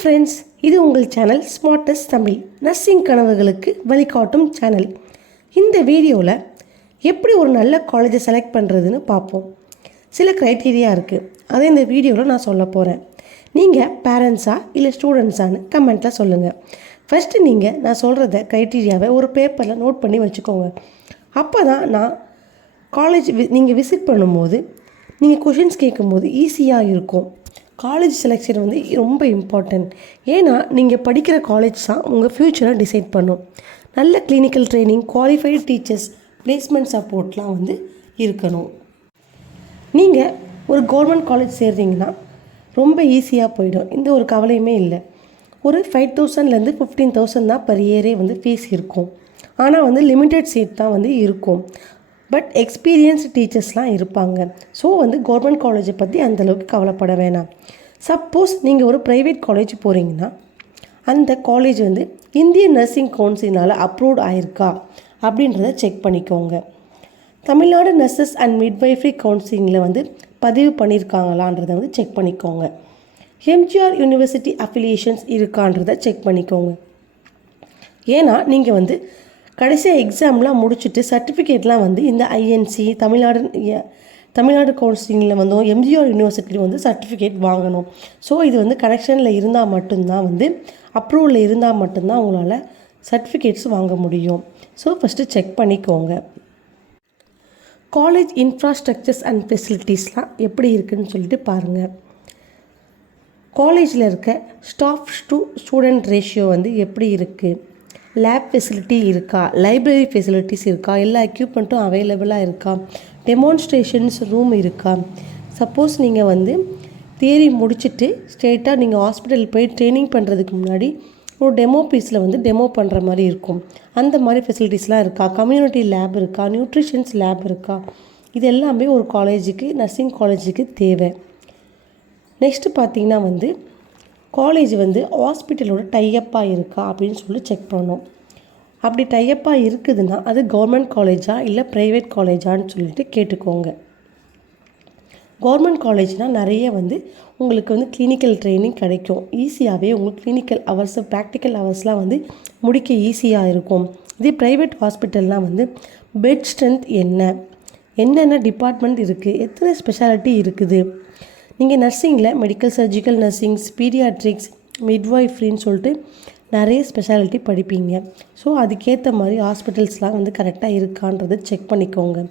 Friends, இது உங்கள் channel smartest Tamil. Nursing கனவுகளுக்கு வழிகாட்டும் சேனல். இந்த வீடியோவில் எப்படி ஒரு நல்ல காலேஜை செலக்ட் பண்ணுறதுன்னு பார்ப்போம். சில க்ரைட்டீரியா இருக்குது, அதை இந்த வீடியோவில் நான் சொல்ல போகிறேன். நீங்கள் பேரண்ட்ஸா இல்லை ஸ்டூடெண்ட்ஸான்னு கமெண்ட்டில் சொல்லுங்கள். ஃபஸ்ட்டு நான் சொல்கிறத க்ரைட்டீரியாவை ஒரு பேப்பரில் நோட் பண்ணி வச்சுக்கோங்க. அப்போ தான் நான் காலேஜ் நீங்கள் விசிட் பண்ணும்போது நீங்கள் கொஷின்ஸ் கேட்கும்போது ஈஸியாக இருக்கும். காலேஜ் செலெக்ஷன் ரொம்ப இம்பார்ட்டன்ட். ஏன்னா நீங்கள் படிக்கிற காலேஜ் தான் உங்கள் ஃப்யூச்சரை டிசைட் பண்ணும். நல்ல clinical training, qualified teachers, placement சப்போர்ட்லாம் இருக்கணும். நீங்கள் ஒரு கவர்மெண்ட் காலேஜ் சேர்றீங்கன்னா ரொம்ப ஈஸியாக போயிடும். இந்த ஒரு கவலையுமே இல்லை. ஒரு 5,000லேருந்து 15,000 தான் பர் இயரே ஃபீஸ் இருக்கும். ஆனால் லிமிட்டட் சீட் தான் இருக்கும். பட் எக்ஸ்பீரியன்ஸ்டு டீச்சர்ஸ்லாம் இருப்பாங்க. ஸோ கவர்மெண்ட் காலேஜை பற்றி அந்தளவுக்கு கவலைப்பட வேணாம். சப்போஸ் நீங்கள் ஒரு ப்ரைவேட் காலேஜ் போகிறீங்கன்னா அந்த காலேஜ் இந்தியன் நர்சிங் கவுன்சிலினால் அப்ரூவ்ட் ஆயிருக்கா அப்படின்றத செக் பண்ணிக்கோங்க. தமிழ்நாடு நர்சஸ் அண்ட் மிட்வைஃபரி கவுன்சிலிங்கில் பதிவு பண்ணியிருக்காங்களான்றதை செக் பண்ணிக்கோங்க. எம்ஜிஆர் யூனிவர்சிட்டி அஃபிலியேஷன்ஸ் இருக்கான்றதை செக் பண்ணிக்கோங்க. ஏன்னா நீங்கள் கடைசியாக எக்ஸாம்லாம் முடிச்சுட்டு சர்டிஃபிகேட்லாம் இந்த ஐஎன்சி தமிழ்நாடு கவுன்சிலிங்கில் எம்ஜிஆர் யூனிவர்சிட்டியில் சர்டிஃபிகேட் வாங்கணும். ஸோ இது கனெக்ஷனில் இருந்தால் மட்டும்தான் அப்ரூவலில் இருந்தால் மட்டும்தான் உங்களால் சர்டிஃபிகேட்ஸ் வாங்க முடியும். ஸோ ஃபஸ்ட்டு செக் பண்ணிக்கோங்க. காலேஜ் இன்ஃப்ராஸ்ட்ரக்சர்ஸ் அண்ட் ஃபெசிலிட்டிஸ்லாம் எப்படி இருக்குதுன்னு சொல்லிட்டு பாருங்கள். காலேஜில் இருக்க ஸ்டாஃப் டு ஸ்டூடெண்ட் ரேஷியோ எப்படி இருக்குது, லேப் ஃபெசிலிட்டி இருக்கா, லைப்ரரி ஃபெசிலிட்டிஸ் இருக்கா, எல்லா எக்யூப்மெண்ட்டும் அவைலபிளாக இருக்கா, டெமான்ஸ்ட்ரேஷன்ஸ் ரூம் இருக்கா. சப்போஸ் நீங்கள் தியரி முடிச்சுட்டு ஸ்ட்ரெயிட்டாக நீங்கள் ஹாஸ்பிட்டல் போய் ட்ரைனிங் பண்ணுறதுக்கு முன்னாடி ஒரு டெமோ பீஸில் டெமோ பண்ணுற மாதிரி இருக்கும். அந்த மாதிரி ஃபெசிலிட்டிஸ்லாம் இருக்கா, கம்யூனிட்டி லேப் இருக்கா, நியூட்ரிஷன்ஸ் லேப் இருக்கா, இது எல்லாமே ஒரு காலேஜுக்கு, நர்சிங் காலேஜுக்கு தேவை. நெக்ஸ்ட்டு பார்த்திங்கன்னா காலேஜ் ஹாஸ்பிட்டலோட டையப்பாக இருக்கா அப்படின்னு சொல்லி செக் பண்ணணும். அப்படி டையப்பாக இருக்குதுன்னா அது கவர்மெண்ட் காலேஜா இல்லை ப்ரைவேட் காலேஜான்னு சொல்லிட்டு கேட்டுக்கோங்க. கவர்மெண்ட் காலேஜ்னால் நிறைய உங்களுக்கு கிளினிக்கல் ட்ரைனிங் கிடைக்கும். ஈஸியாகவே உங்களுக்கு கிளினிக்கல் ஹவர்ஸ், ப்ராக்டிக்கல் ஹவர்ஸ்லாம் முடிக்க ஈஸியாக இருக்கும். இதே ப்ரைவேட் ஹாஸ்பிட்டல்லாம் பெட் ஸ்ட்ரென்த் என்னென்ன டிபார்ட்மெண்ட் இருக்குது, எத்தனை ஸ்பெஷாலிட்டி இருக்குது. நீங்கள் நர்சிங்கில் மெடிக்கல் சர்ஜிக்கல் நர்சிங்ஸ், பீடியாட்ரிக்ஸ், மிட்வைஃப்ரின்னு சொல்லிட்டு நிறைய ஸ்பெஷாலிட்டி படிப்பீங்க. ஸோ அதுக்கேற்ற மாதிரி ஹாஸ்பிட்டல்ஸ்லாம் கரெக்டாக இருக்கான்றதை செக் பண்ணிக்கோங்க.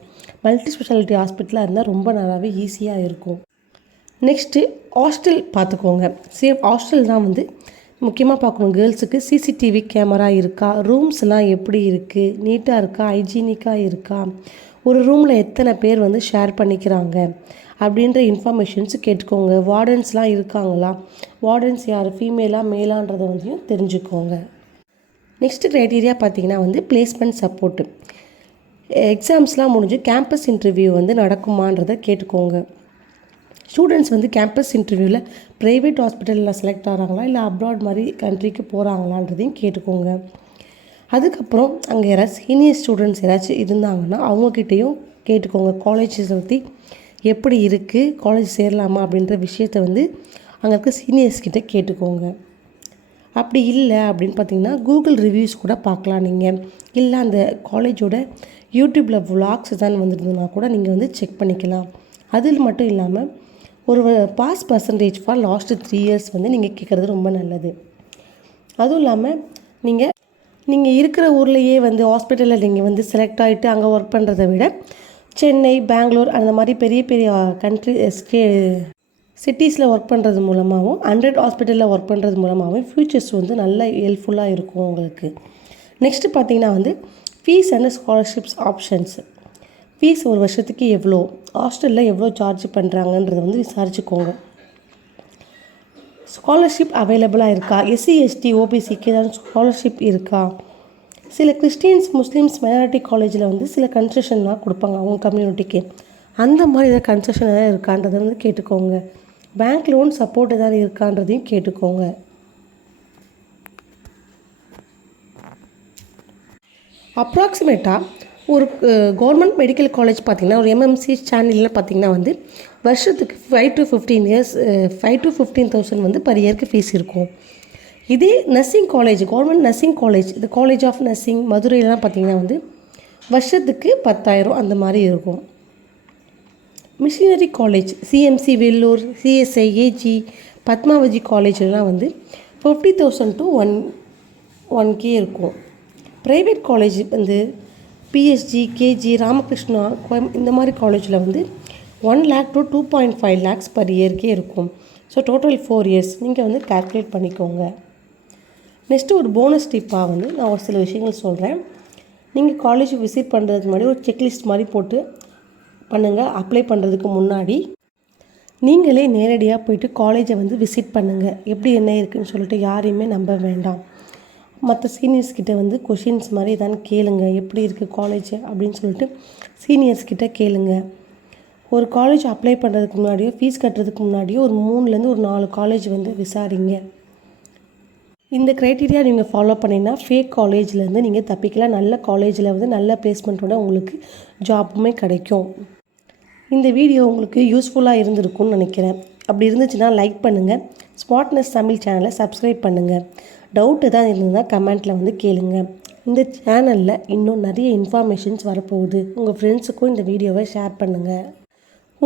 மல்டி ஸ்பெஷாலிட்டி ஹாஸ்பிட்டலாக இருந்தால் ரொம்ப நல்லாவே ஈஸியாக இருக்கும். நெக்ஸ்ட்டு ஹாஸ்டல் பார்த்துக்கோங்க. சேஃப் ஹாஸ்டல் தான் முக்கியமாக பார்க்கணும். கேர்ள்ஸுக்கு சிசிடிவி கேமரா இருக்கா, ரூம்ஸ்லாம் எப்படி இருக்குது, நீட்டாக இருக்கா, ஹைஜீனிக்காக இருக்கா, ஒரு ரூமில் எத்தனை பேர் ஷேர் பண்ணிக்கிறாங்க அப்படின்ற இன்ஃபர்மேஷன்ஸ் கேட்டுக்கோங்க. வார்டன்ஸ்லாம் இருக்காங்களா, வார்டன்ஸ் யார், ஃபீமேலாக மேலான்றதை தெரிஞ்சுக்கோங்க. நெக்ஸ்ட்டு க்ரைட்டீரியா பார்த்திங்கன்னா பிளேஸ்மெண்ட் சப்போர்ட்டு. எக்ஸாம்ஸ்லாம் முடிஞ்சு கேம்பஸ் இன்டர்வியூ நடக்குமான்றதை கேட்டுக்கோங்க. ஸ்டூடெண்ட்ஸ் கேம்பஸ் இன்டர்வியூவில் ப்ரைவேட் ஹாஸ்பிட்டலில் செலக்ட் ஆகிறாங்களா இல்லை அப்ராட் மாதிரி கண்ட்ரிக்கு போகிறாங்களான்றதையும் கேட்டுக்கோங்க. அதுக்கப்புறம் அங்கே யாராச்சும் சீனியர் ஸ்டூடெண்ட்ஸ் யாராச்சும் இருந்தாங்கன்னா அவங்கக்கிட்டேயும் கேட்டுக்கோங்க. காலேஜஸ் பற்றி எப்படி இருக்குது, காலேஜ் சேரலாமா அப்படின்ற விஷயத்த அங்கே இருக்க சீனியர்ஸ்கிட்ட கேட்டுக்கோங்க. அப்படி இல்லை அப்படின்னு பார்த்தீங்கன்னா கூகுள் ரிவ்யூஸ் கூட பார்க்கலாம். நீங்கள் இல்லை அந்த காலேஜோட யூடியூப்பில் விளாக்ஸ் தான் வந்துருந்ததுன்னா கூட நீங்கள் செக் பண்ணிக்கலாம். அதில் மட்டும் இல்லாமல் ஒரு pass percentage for last 3 years நீங்கள் கேட்குறது ரொம்ப நல்லது. அதுவும் இல்லாமல் நீங்கள் இருக்கிற ஊர்லேயே ஹாஸ்பிட்டலில் நீங்கள் செலக்ட் ஆகிட்டு அங்கே ஒர்க் பண்ணுறதை விட சென்னை, பெங்களூர் அந்த மாதிரி பெரிய பெரிய சிட்டிஸில் ஒர்க் பண்ணுறது மூலமாகவும் 100 ஹாஸ்பிட்டலில் ஒர்க் பண்ணுறது மூலமாகவும் ஃப்யூச்சர்ஸ் நல்ல ஹெல்ப்ஃபுல்லாக இருக்கும் உங்களுக்கு. நெக்ஸ்ட்டு பார்த்திங்கன்னா fees and scholarships options. Fees ஒரு வருஷத்துக்கு எவ்வளோ, ஹாஸ்டலில் எவ்வளோ சார்ஜ் பண்ணுறாங்கன்றதை விசாரிச்சுக்கோங்க. ஸ்காலர்ஷிப் அவைலபிளாக இருக்கா, எஸ்சி எஸ்டி ஓபிசிக்கு ஏதாவது ஸ்காலர்ஷிப் இருக்கா. சில கிறிஸ்டியன்ஸ், முஸ்லீம்ஸ், மைனாரிட்டி காலேஜில் சில கன்செஷன்லாம் கொடுப்பாங்க அவங்க கம்யூனிட்டிக்கு. அந்த மாதிரி ஏதாவது கன்செஷன் எதாவது இருக்கான்றதை கேட்டுக்கோங்க. பேங்க் லோன் சப்போர்ட் எதாவது இருக்கான்றதையும் கேட்டுக்கோங்க. அப்ராக்சிமேட்டாக ஒரு கவர்மெண்ட் மெடிக்கல் காலேஜ் பார்த்திங்கன்னா ஒரு எம்எம்சி சேனலில் பார்த்திங்கன்னா வந்து வருஷத்துக்கு 5 to 15,000 வந்து பர் இயருக்கு ஃபீஸ் இருக்கும். இதே nursing college, government nursing college, இந்த காலேஜ் ஆஃப் நர்சிங் மதுரையிலாம் பார்த்திங்கன்னா வந்து வருஷத்துக்கு 10,000 அந்த மாதிரி இருக்கும். Missionary college, CMC Vellore, CSI, AG, Padmavathi காலேஜ்லாம் வந்து 50,000 to 1K இருக்கும். ப்ரைவேட் காலேஜ் வந்து பிஎஸ்ஜி, கேஜி, ராமகிருஷ்ணா, இந்த மாதிரி காலேஜில் வந்து 1 lakh to 2.5 lakhs பர் இயர்க்கே இருக்கும். ஸோ டோட்டல் 4 years நீங்கள் வந்து கால்குலேட் பண்ணிக்கோங்க. நெக்ஸ்ட்டு ஒரு போனஸ் டிப்பாக வந்து நான் ஒரு சில விஷயங்கள் சொல்கிறேன். நீங்கள் காலேஜ் விசிட் பண்ணுறதுக்கு முன்னாடி ஒரு செக்லிஸ்ட் மாதிரி போட்டு பண்ணுங்கள். அப்ளை பண்ணுறதுக்கு முன்னாடி நீங்களே நேரடியாக போய்ட்டு காலேஜை வந்து விசிட் பண்ணுங்கள். எப்படி என்ன இருக்குதுன்னு சொல்லிட்டு யாரையுமே நம்ப வேண்டாம். மற்ற சீனியர்ஸ்கிட்ட வந்து கொஷின்ஸ் மாதிரி எதான்னு கேளுங்க. எப்படி இருக்குது காலேஜ் அப்படின்னு சொல்லிட்டு சீனியர்ஸ்கிட்ட கேளுங்க. ஒரு காலேஜ் அப்ளை பண்ணுறதுக்கு முன்னாடியோ ஃபீஸ் கட்டுறதுக்கு முன்னாடியோ ஒரு 3லேருந்து ஒரு 4 காலேஜ் வந்து விசாரிங்க. இந்த க்ரைட்டீரியா நீங்கள் ஃபாலோ பண்ணிங்கன்னா ஃபேக் காலேஜ்லேருந்து நீங்கள் தப்பிக்கலாம். நல்ல காலேஜில் வந்து நல்ல ப்ளேஸ்மெண்ட்டோட உங்களுக்கு ஜாப்புமே கிடைக்கும். இந்த வீடியோ உங்களுக்கு யூஸ்ஃபுல்லாக இருந்திருக்கும்னு நினைக்கிறேன். அப்படி இருந்துச்சுன்னா லைக் பண்ணுங்கள். ஸ்மார்ட்னஸ் தமிழ் சேனலை சப்ஸ்கிரைப் பண்ணுங்கள். டவுட்டு தான் இருந்ததுன்னா கமெண்ட்டில் வந்து கேளுங்க. இந்த சேனலில் இன்னும் நிறைய இன்ஃபர்மேஷன்ஸ் வரப்போகுது. உங்கள் ஃப்ரெண்ட்ஸுக்கும் இந்த வீடியோவை ஷேர் பண்ணுங்கள்.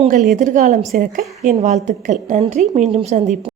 உங்கள் எதிர்காலம் சிறக்க என் வாழ்த்துக்கள். நன்றி. மீண்டும் சந்திப்போம்.